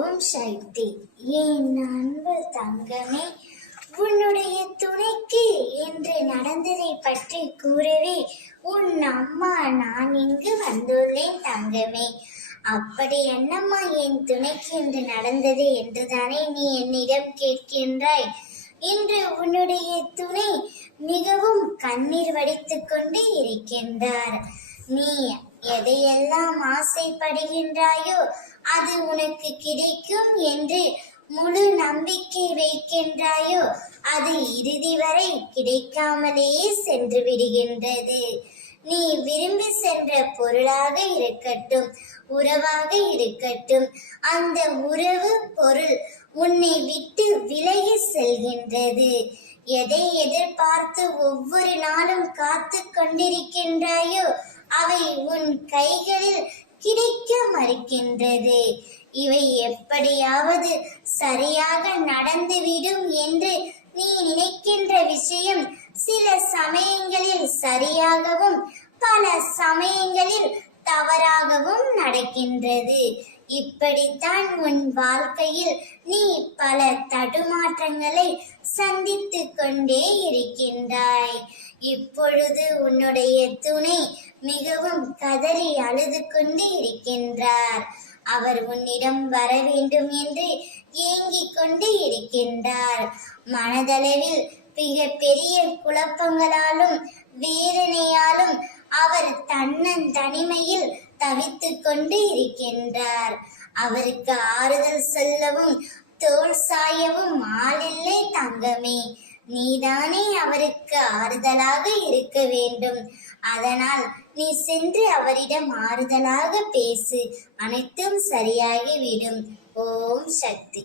ஓம் சக்தி. என் அன்பு தங்கமே, உன்னுடைய துணைக்கு என்று நடந்ததை பற்றி கூறவே உன் அம்மா நான் இங்கு வந்துள்ளேன் தங்கமே. அப்படி என்னம்மா என் துணைக்கு என்று நடந்தது என்றுதானே நீ என்னிடம் கேட்கின்றாய். இன்று உன்னுடைய துணை மிகவும் கண்ணீர் வடித்துக் கொண்டு இருக்கின்றார். நீ எதையெல்லாம் ஆசைப்படுகின்றாயோ அது உனக்கு கிடைக்கும் என்று முழு நம்பிக்கை வைக்கின்றாயோ அது இறுதி வரை கிடைக்காமலேயே சென்று விடுகின்றது. நீ விரும்பி சென்ற பொருளாக இருக்கட்டும், உறவாக இருக்கட்டும், அந்த உறவு பொருள் உன்னை விட்டு விலகி செல்கின்றது. எதை எதிர்பார்த்து ஒவ்வொரு நாளும் காத்து கொண்டிருக்கின்றாயோ அவை உன் கைகளில் கிடைக்க மறுக்கின்றது. இவை எப்படியாவது சரியாக நடந்துவிடும் என்று நீ நினைக்கின்ற விஷயம் சில சமயங்களில் சரியாகவும் பல சமயங்களில் தவறாகவும் நடக்கின்றது. இப்படித்தான் உன் வாழ்க்கையில் நீ பல தடுமாற்றங்களை சந்தித்து கொண்டே இருக்கின்றாய். இப்பொழுது உன்னுடைய துணை மிகவும் கதறி அழுது கொண்டு இருக்கின்றார். அவர் உன்னிடம் வர வேண்டும் என்று ஏங்கிக் கொண்டு இருக்கின்றார். மனதளவில் மிக பெரிய குழப்பங்களாலும் வேதனையாலும் அவர் தனிமையில் தவித்துக் கொண்டு இருக்கின்றார். அவருக்கு ஆறுதல் சொல்லவும் தோள் சாயவும் ஆளில்லை தங்கமே. நீதானே அவருக்கு ஆறுதலாக இருக்க வேண்டும். அதனால் நீ சென்று அவரிடம் ஆறுதலாக பேசு, அனைத்தும் சரியாகிவிடும். ஓம் சக்தி.